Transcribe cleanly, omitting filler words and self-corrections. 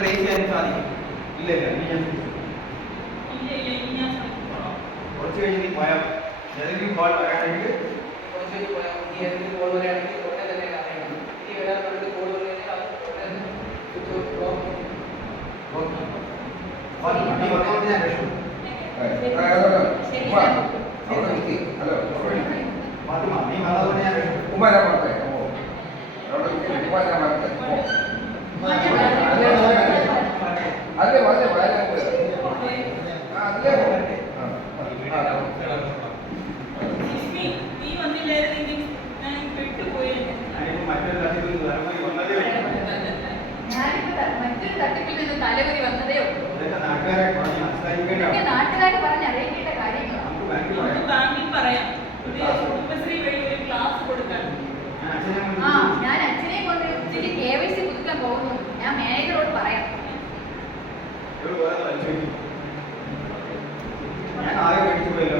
Trace ചെയ്യാൻ സാധിക്കും. ഇല്ല കുറച്ച് കഴിഞ്ഞ് നീ പോയാൽ ഏതെങ്കിലും കോൾ വരാണെങ്കിൽ കുറച്ച് കഴിഞ്ഞ് പോയാൽ നീ ഏതെങ്കിലും കോൾ വരാണെങ്കിൽ ഉടനെ തന്നെ അറിയണം. നീ വരാൻ പറഞ്ഞിട്ട് കോൾ വരികയാണെങ്കിൽ ഞാൻ രക്ഷപ്പെടും. നീ വന്നതുകൊണ്ട് ഞാൻ രക്ഷപ്പെടും. മറ്റൊരു തട്ടിപ്പിൽ നിന്ന് തലവരി വന്നതേ ഉള്ളൂ. നാട്ടുകാർ പറഞ്ഞറിയിക്കേണ്ട കാര്യങ്ങളാണ്. ബാങ്കിൽ പറയാം, കുടുംബശ്രീ വഴി ഒരു ക്ലാസ് കൊടുക്കാൻ. ഞാൻ അച്ഛനെ കൊണ്ട് ഉച്ചയ്ക്ക് KYC പുതുക്കാൻ പോകുന്നു. ഞാൻ മാനേജറോട് പറയാം. ഞാൻ ആകെ മേടിച്ചു പോയല്ലോ.